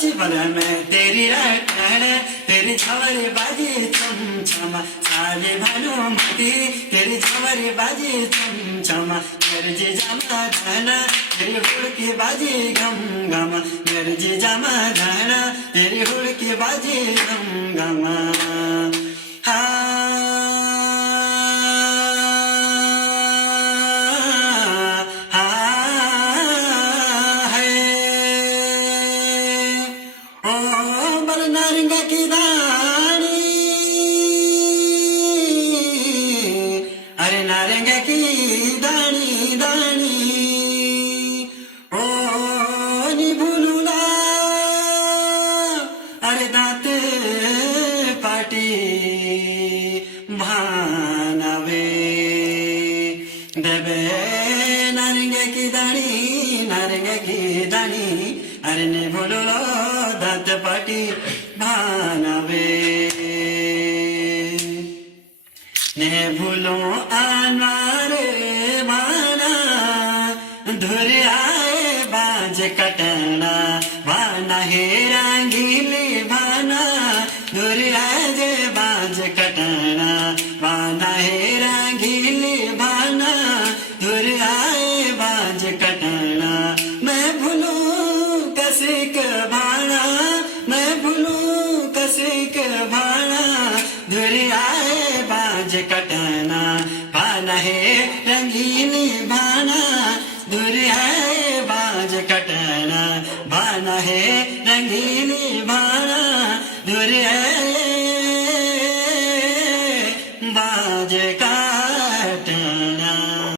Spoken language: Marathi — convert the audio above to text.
जीवन में तेरी रटण तेरी छवरी बाजी छम छम साले भानुमती तेरी छवरी बाजी छम छम मेरे जी जमा धन तेरी हुड़की बाजी गम गम मेरे जी जमा धन तेरी हुड़की बाजी गम गम नारंगा की दानी अरे नारंगा की दानी दानी ओ नी भूलूला अरे दांत पाटी भानावे देवे नारंगा की दानी अरे नी भूलूला दांत पाटी भानावे ने भूलो आनारे माना धुर आए बाज कटना वाना हे रंगीली भाना धुर आए बाज कटना वाना हे रंगीली भाना धुर आए बाज कटना मैं भूलू कसिक भाना मैं भूलू कसिक भाना धुर आए बाज कटना भाना है रंगीली भाना धुर आए बाज कटना भाना है रंगीली भाना धुर आए बाज का